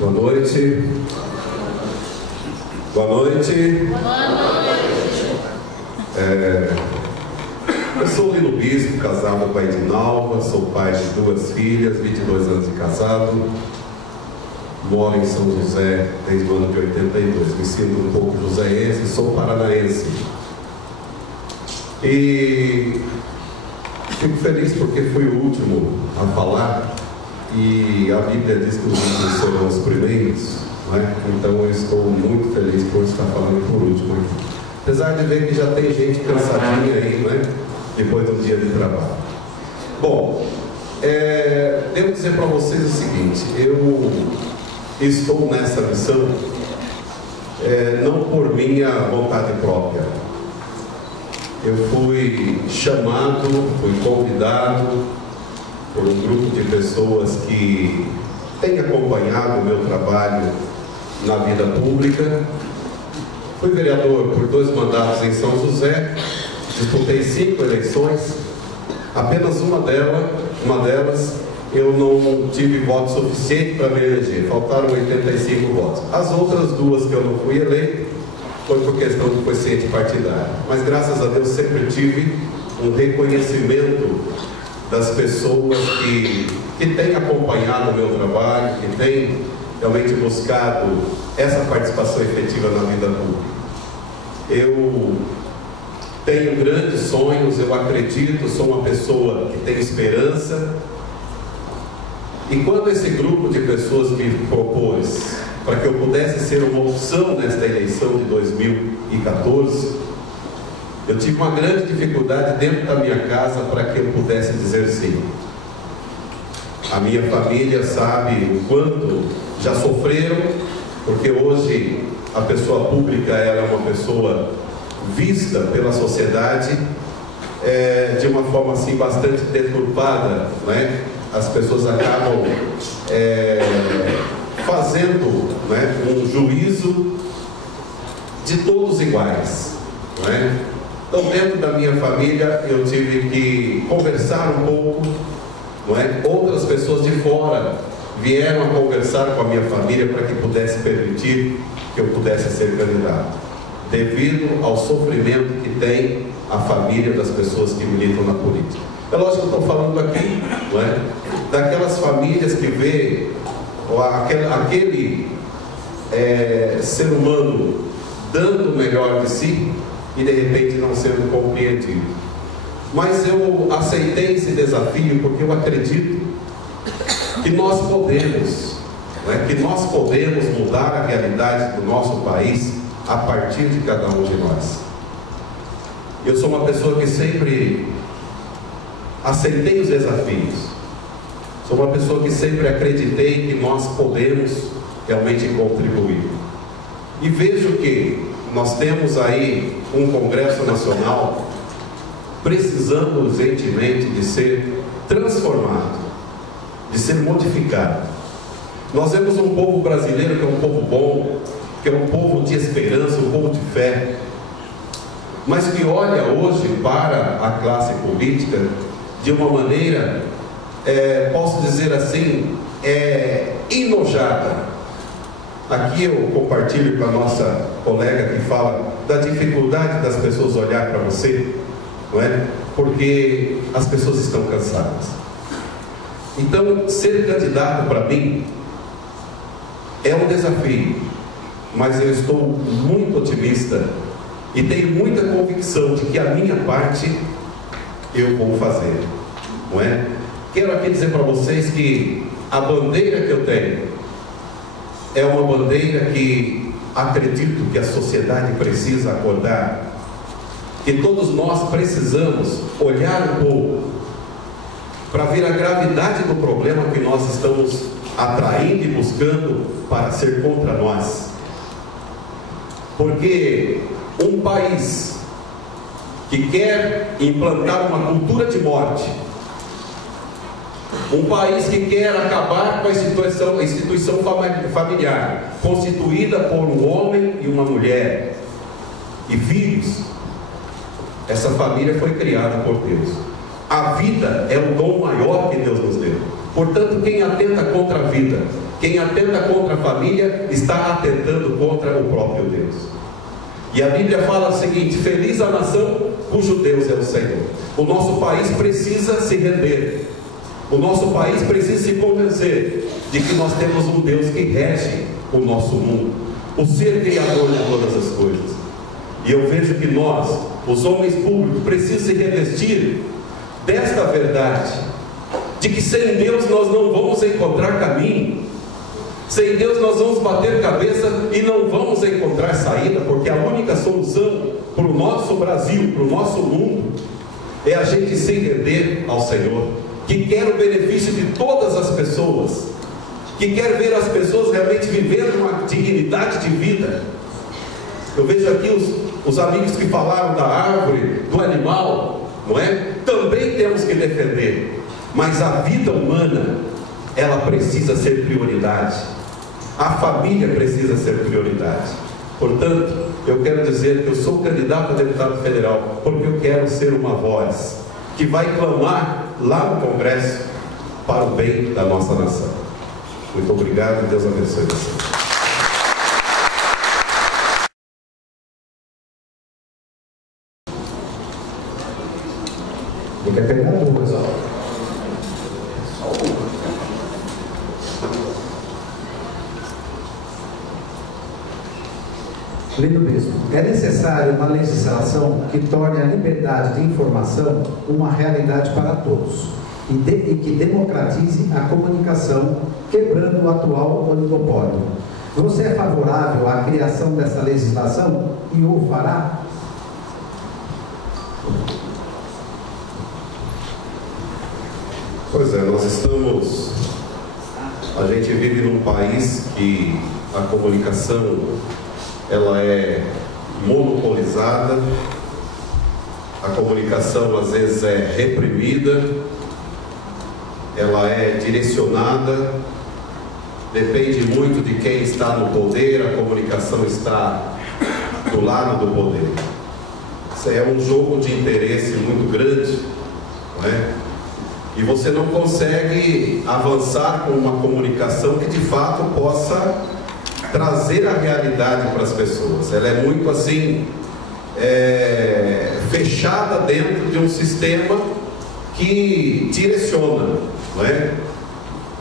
Boa noite. Boa noite. Boa noite. Eu sou Lino Bispo, casado com a Edinalva, sou pai de 2 filhas, 22 anos de casado, moro em São José desde o ano de 82, me sinto um pouco joseense, sou paranaense. E fico feliz porque fui o último a falar, e a Bíblia diz que os últimos serão os primeiros, não é? Então eu estou muito feliz por estar falando por último aqui. Apesar de ver que já tem gente cansadinha aí, não é? Depois do dia de trabalho. Bom, devo dizer para vocês o seguinte: eu estou nessa missão não por minha vontade própria. Eu fui chamado, fui convidado por um grupo de pessoas que têm acompanhado o meu trabalho na vida pública. Fui vereador por 2 mandatos em São José, disputei 5 eleições, apenas uma delas eu não tive voto suficiente para me eleger, faltaram 85 votos. As outras 2 que eu não fui eleito foi por questão de quociente partidário, mas graças a Deus sempre tive um reconhecimento das pessoas que têm acompanhado o meu trabalho, que têm realmente buscado essa participação efetiva na vida pública. Eu tenho grandes sonhos, eu acredito, sou uma pessoa que tem esperança. E quando esse grupo de pessoas me propôs para que eu pudesse ser uma opção nesta eleição de 2014, eu tive uma grande dificuldade dentro da minha casa para que eu pudesse dizer sim. A minha família sabe o quanto já sofreram, porque hoje a pessoa pública ela é uma pessoa vista pela sociedade de uma forma assim bastante deturpada, né? As pessoas acabam fazendo, né, um juízo de todos iguais, não é? Então, dentro da minha família, eu tive que conversar um pouco, não é? Outras pessoas de fora vieram a conversar com a minha família para que pudesse permitir que eu pudesse ser candidato, devido ao sofrimento que tem a família das pessoas que militam na política. É lógico que eu estou falando aqui, não é? Daquelas famílias que vê aquele ser humano dando o melhor de si e de repente não sendo compreendido. Mas eu aceitei esse desafio porque eu acredito que nós podemos, né, que nós podemos mudar a realidade do nosso país a partir de cada um de nós. Eu sou uma pessoa que sempre aceitei os desafios. Sou uma pessoa que sempre acreditei que nós podemos realmente contribuir. E vejo que nós temos aí um Congresso Nacional precisando urgentemente de ser transformado, de ser modificado. Nós vemos um povo brasileiro que é um povo bom, que é um povo de esperança, um povo de fé, mas que olha hoje para a classe política de uma maneira, posso dizer assim, enojada. Aqui eu compartilho com a nossa colega que fala da dificuldade das pessoas olhar para você, não é? Porque as pessoas estão cansadas. Então, ser candidato para mim é um desafio, mas eu estou muito otimista e tenho muita convicção de que a minha parte eu vou fazer, não é? Quero aqui dizer para vocês que a bandeira que eu tenho é uma bandeira que acredito que a sociedade precisa acordar, que todos nós precisamos olhar um pouco para ver a gravidade do problema que nós estamos atraindo e buscando para ser contra nós. Porque um país que quer implantar uma cultura de morte, um país que quer acabar com a instituição familiar, constituída por um homem e uma mulher e filhos, essa família foi criada por Deus. A vida é o dom maior que Deus nos deu. Portanto, quem atenta contra a vida, Quem atenta contra a família está atentando contra o próprio Deus. E a Bíblia fala o seguinte: feliz a nação cujo Deus é o Senhor. O nosso país precisa se render. O nosso país precisa se convencer de que nós temos um Deus que rege o nosso mundo, o ser criador de todas as coisas. E eu vejo que nós, os homens públicos, precisamos se revestir desta verdade, de que sem Deus nós não vamos encontrar caminho, sem Deus nós vamos bater cabeça e não vamos encontrar saída, porque a única solução para o nosso Brasil, para o nosso mundo, é a gente se render ao Senhor, que quer o benefício de todas as pessoas, que quer ver as pessoas realmente vivendo uma dignidade de vida. Eu vejo aqui os amigos que falaram da árvore, do animal, não é? Também temos que defender, mas a vida humana, ela precisa ser prioridade, a família precisa ser prioridade. Portanto, eu quero dizer que eu sou candidato a deputado federal porque eu quero ser uma voz que vai clamar lá no Congresso para o bem da nossa nação. Muito obrigado e Deus abençoe você. Quem quer pegar a boa, pessoal? Lindo mesmo. É necessária uma legislação que torne a liberdade de informação uma realidade para todos e que democratize a comunicação, quebrando o atual oligopólio. Você é favorável à criação dessa legislação e o fará? Pois é, a gente vive num país que a comunicação ela é monopolizada, a comunicação às vezes é reprimida, ela é direcionada, depende muito de quem está no poder, a comunicação está do lado do poder. Isso é um jogo de interesse muito grande, não é? E você não consegue avançar com uma comunicação que de fato possa trazer a realidade para as pessoas. Ela é muito assim, fechada dentro de um sistema que direciona, não é?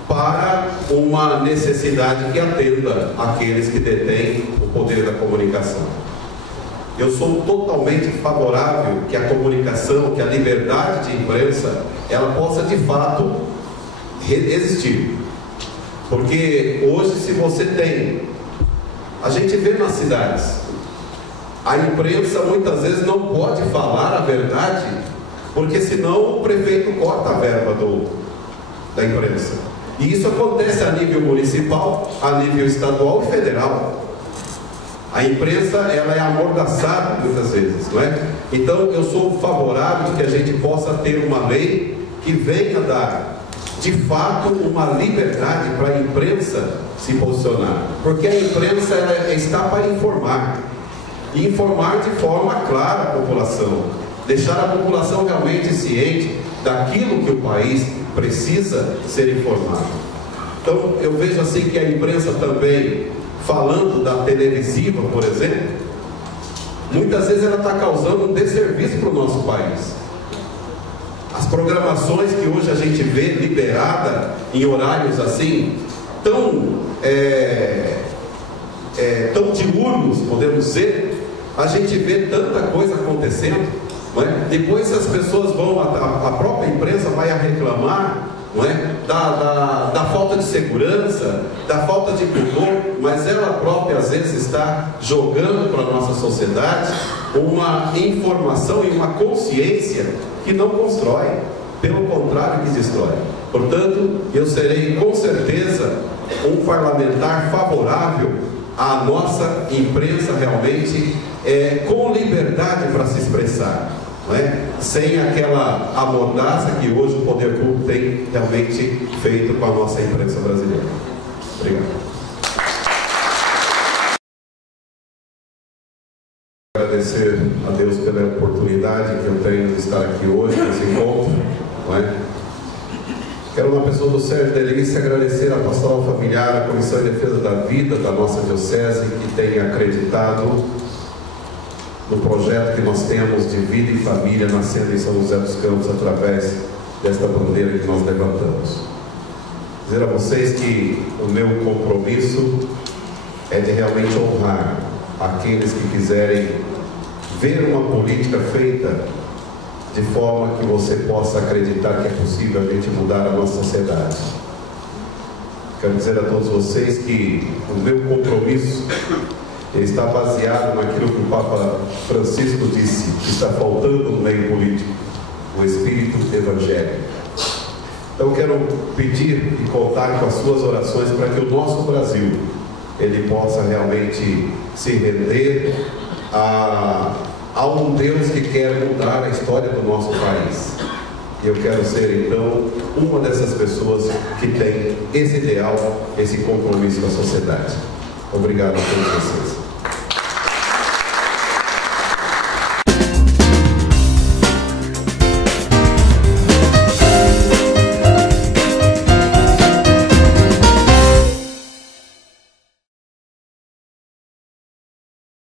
Para uma necessidade que atenda aqueles que detêm o poder da comunicação. Eu sou totalmente favorável que a comunicação, que a liberdade de imprensa, ela possa de fato existir. Porque hoje, se você tem, a gente vê nas cidades, a imprensa muitas vezes não pode falar a verdade, porque senão o prefeito corta a verba da imprensa. E isso acontece a nível municipal, a nível estadual e federal. A imprensa, ela é amordaçada muitas vezes, não é? Então eu sou favorável que a gente possa ter uma lei que venha dar de fato uma liberdade para a imprensa se posicionar, porque a imprensa ela está para informar, e informar de forma clara a população, deixar a população realmente ciente daquilo que o país precisa ser informado. Então eu vejo assim que a imprensa também, falando da televisiva, por exemplo, muitas vezes ela está causando um desserviço para o nosso país. As programações que hoje a gente vê liberada em horários assim, tão diurnos, podemos dizer, a gente vê tanta coisa acontecendo, não é? Depois as pessoas vão, a própria imprensa vai a reclamar, não é? Da falta de segurança, da falta de pudor, mas ela própria às vezes está jogando para a nossa sociedade uma informação e uma consciência que não constrói, pelo contrário que destrói. Portanto, eu serei com certeza um parlamentar favorável à nossa imprensa realmente com liberdade para se expressar, não é? Sem aquela amordaça que hoje o poder público tem realmente feito com a nossa imprensa brasileira. Obrigado. Agradecer a Deus pela oportunidade que eu tenho de estar aqui hoje nesse encontro, não é? Quero, na pessoa do Sérgio Delícia, agradecer à Pastoral Familiar, à Comissão de Defesa da Vida da nossa Diocese, que tem acreditado no projeto que nós temos de vida e família nascendo em São José dos Campos através desta bandeira que nós levantamos. Dizer a vocês que o meu compromisso é de realmente honrar aqueles que quiserem ver uma política feita de forma que você possa acreditar que é possível a gente mudar a nossa sociedade. Quero dizer a todos vocês que o meu compromisso está baseado naquilo que o Papa Francisco disse, que está faltando no meio político, o espírito evangélico. Então quero pedir e contar com as suas orações para que o nosso Brasil, ele possa realmente se render a um Deus que quer mudar a história do nosso país. E eu quero ser então uma dessas pessoas que tem esse ideal, esse compromisso com a sociedade. Obrigado a todos vocês.